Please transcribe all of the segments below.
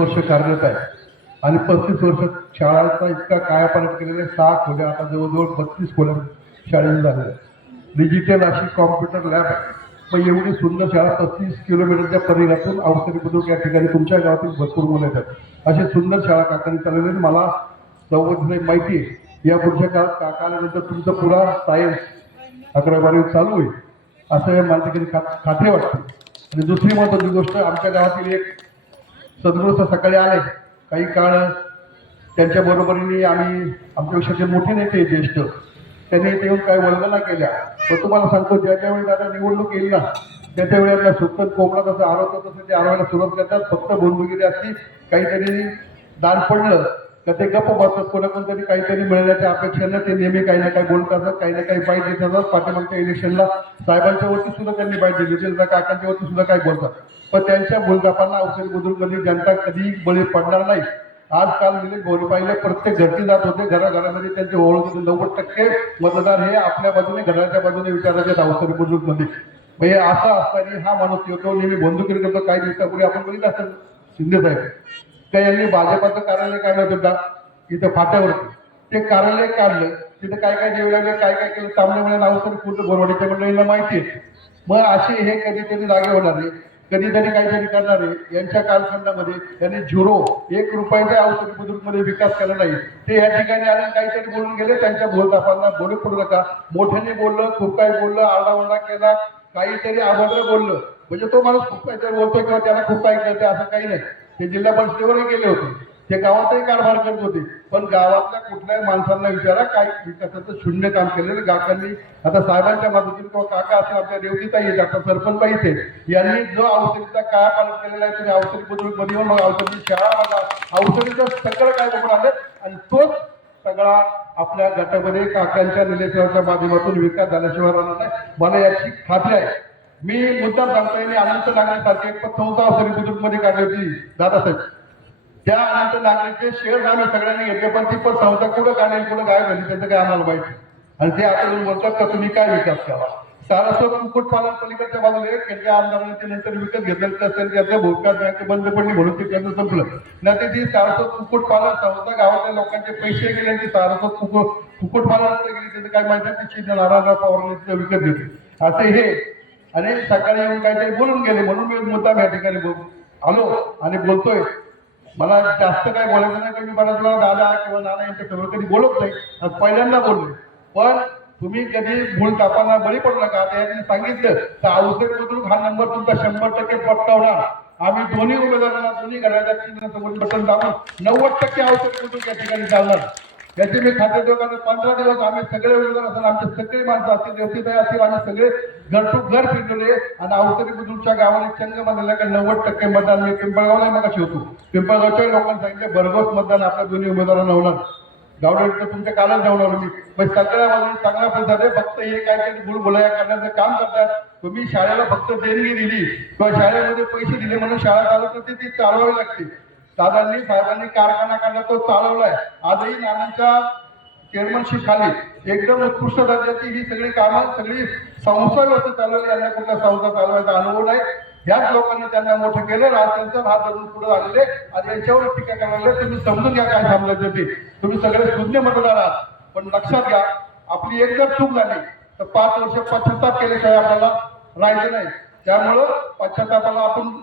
वर्ष कार्यरत आहे आणि 35 वर्ष शाळांचा इतका कायापालट केलेले 6 खोल्या आता जवळजवळ 32 खोल्या शाळेने झाल्या. डिजिटल अशी कॉम्प्युटर लॅब आहे. मग एवढी सुंदर शाळा 35 किलोमीटरच्या परिघातून अवसरी बुद्रुक या ठिकाणी तुमच्या गावातील भरपूर मुलं येतात. अशी सुंदर शाळा काकांनी चालवली. मला चौघ माहिती आहे या पुढच्या काळात काका आल्यानंतर तुमचं पुरा सायन्स 11वी चालू होईल असं मला तिकडे खात्री वाटते. आणि दुसरी महत्त्वाची गोष्ट आमच्या गावातील एक सद्गुरू सकाळी आले. काही काळ त्यांच्या बरोबरीने आम्ही आमच्यापेक्षा मोठे नेते ज्येष्ठ त्यांनी इथे येऊन काही वंदना केल्या. पण तुम्हाला सांगतो ज्या वेळी दादा निवडणूक येईल ना त्याच्या वेळी आपल्या सुप्तन कोंबडा तसं आरवतो तसं ते आरवायला सुरुवात करतात. फक्त बंधुगिरी असती. काहीतरी दान पडलं तर ते गप्प बसतात. कोणाकोणतरी काहीतरी मिळण्याच्या अपेक्षेनं ते नेहमी काही ना काही बोलत असतात, काही ना काही बाईट देत असतात. पाठीमागच्या इलेक्शनला साहेबांच्या वरती सुद्धा त्यांनी बाईट दिली, नितीन काकांच्या वरती सुद्धा काही बोलतात. पण त्यांच्या बोलताना अवसरी बुद्रुकमध्ये जनता कधी बळी पडणार नाही. आजकाल निलेश भाऊ पाहिले प्रत्येक घरटी जात होते. घराघरामध्ये त्यांचे ओळख 90% मतदार हे आपल्या बाजूने घराच्या बाजूने विचारायचे अवसरी बुद्रुकमध्ये. म्हणजे असं असताना हा माणूस येतो नेहमी बंधुगिरी करतो. काही दिवसापूर्वी आपण बघितलं असं शिंदे साहेब त्या यांनी भाजपाचं कार्यालय काढलं होतं इथं फाट्यावरती. ते कार्यालय काढलं तिथे काय काय देऊ लागले काय काय केलं तांबडे अवसरी पूर्ण गोरवाडीच्या मंडळीला माहिती आहे. मग असे हे कधीतरी जागे होणारे कधीतरी काहीतरी करणारे यांच्या कालखंडामध्ये त्यांनी 1 रुपयाचा अवसरी बुद्रुकमध्ये विकास केला नाही. ते या ठिकाणी आले काहीतरी बोलून गेले. त्यांच्या बोलताना बोलू पडू नका. मोठ्याने बोललं खूप काही बोललं आरडाओरडा केला काहीतरी अभद्र बोललं म्हणजे तो माणूस खूप काहीतरी बोलतो किंवा त्याला खूप काही कळते असं काही नाही. ते जिल्हा परिषदेवरही गेले होते. ते गावातही कारभार करत होते. पण गावातल्या कुठल्याही माणसांना विचारा काय विकासाचं शून्य काम केलेलं गावांनी. आता साहेबांच्या मदतीने किंवा काका असेल आपल्या रेवतीताई येत आता सरपंच इथे यांनी जो अवसरीचा कायापालट केलेला आहे तुम्ही अवसरी बुद्रुक मध्ये येऊन मग अवसरीची शाळा बघा अवसरीचं सगळं काय बघून आले आणि तोच सगळा आपल्या गटामध्ये काकांच्या निलेशरावच्या माध्यमातून विकास झाल्याशिवाय राहणार नाही. मला याची खात्री आहे. मी मुद्दाम सांगता येईल अनंत नागरिकसारखे एक संस्था अवसरी बुद्रुक मध्ये काढली होती दादासाहेब. त्या अनंत नागरिकचे शेअर आम्ही सगळ्यांनी घेतले पण ती पण संस्था कुठं काढेल कुठं गायब झाली त्याचं काय आम्हाला माहिती. आणि ते आता बोलतात का तुम्ही काय विकास केला. सारस्वत कुक्कुटपालन पलीकडच्या बाजूला केंद्रीय आमदारांनी ते नंतर विकत घेतलं तर त्याचं भूतकाळ बँक बंद पडली म्हणून ते कर्ज संपलं ना. ती सारस्वत कुक्कुटपालन संस्था गावातल्या लोकांचे पैसे गेले आणि ती सारस्वत कुक्कुटपालनाकडे गेली त्याचं काय माहिती ती नारायणराव पवारांनी तिथं विकत घेतली असे हे. आणि सकाळी येऊन काहीतरी बोलून गेले म्हणून मी मुद्दाम या ठिकाणी आलो आणि बोलतोय. मला जास्त काय बोलायचं नाही कारण मी बऱ्याच वेळा दादा किंवा नाना यांच्या समोर कधी बोलत नाही. आज पहिल्यांदा बोललोय. पण तुम्ही कधी भूल तापांना बळी पडू नका. आता यांनी सांगितलं तर अवसरी बुद्रुक हा नंबर तुमचा 100% पटकावणार. आम्ही दोन्ही उमेदवारांना दोन्ही घड्याळ्या चिन्हासमोर बटन दाबून 90% अवसरी बुद्रुक या ठिकाणी चालणार याची मी खात्री देतो. कारण 15 दिवस आम्ही सगळे उमेदवार असतील आमचे सगळे माणसं असतील व्यवस्थित असतील आम्ही सगळे घर टू घर फिरलेले आणि अवसरी बुद्रुकच्या गावाने चंग बांधलेला का 90% मतदान मी पिंपळगावला मगाशी होतो. पिंपळगावच्या लोकांनी सांगितलं भरघोस मतदान आपल्या दोन्ही उमेदवारांना होणार. गावडे तर तुमच्या कालच जाऊन मी सगळ्या बाजूने चांगला प्रतिसाद आहे. फक्त हे काहीतरी भूलभुलैया करण्याचं काम करतात. तुम्ही शाळेला फक्त देणगी दिली किंवा शाळेमध्ये पैसे दिले म्हणून शाळा चालवत नसते ती चालवावी लागते. दादांनी साहेबांनी कारखाना काढला तो चालवलाय. आजही नानांच्या चेअरमनशिप खाली एकदम उत्कृष्ट दर्जाची ही सगळी कामं सगळी संस्था व्यवस्थित चालवली. यांना कुठल्या संस्था चालवायचा अनुभव नाही. याच लोकांनी त्यांना मोठं केलं. आज त्यांचा हात धरून पुढे आलेले आणि यांच्यावर टीका करायला तुम्ही समजून घ्या काय समजायचं ते. तुम्ही सगळे सुज्ञ मतदार आहात. पण लक्षात घ्या आपली एक जर चूक झाली तर 5 वर्ष पश्चाताप केल्याशिवाय आपल्याला राहायचं नाही. त्यामुळं पश्चातापाला आपण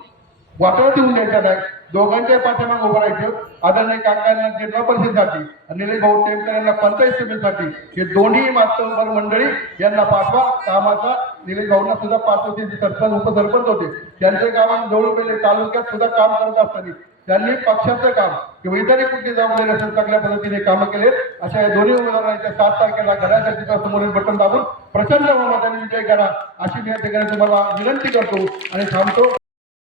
वाटायला देऊन द्यायचा नाही. दोघांच्या पाठीमागे उभं राहायचं. आदरणीय काकांना जिल्हा परिषदेसाठी आणि निलेश भाऊ टेमकर यांना पंचायत समितीसाठी हे दोन्ही मातबर मंडळी यांना पाठवा कामाचा. निलेश भाऊंना सुद्धा पाठवते सरपंच उपसरपंच होते त्यांच्या गावात जवळ गेले तालुक्यात सुद्धा काम करत असताना त्यांनी पक्षाचं काम किंवा इतरही कुठे जबाबदारी असेल चांगल्या पद्धतीने कामं केले. अशा या दोन्ही उमेदवारांच्या 7 तारखेला घड्याळ्याच्या समोरील बटन दाबून प्रचंड बहुमताने विजय करा अशी मी या ठिकाणी तुम्हाला विनंती करतो आणि थांबतो.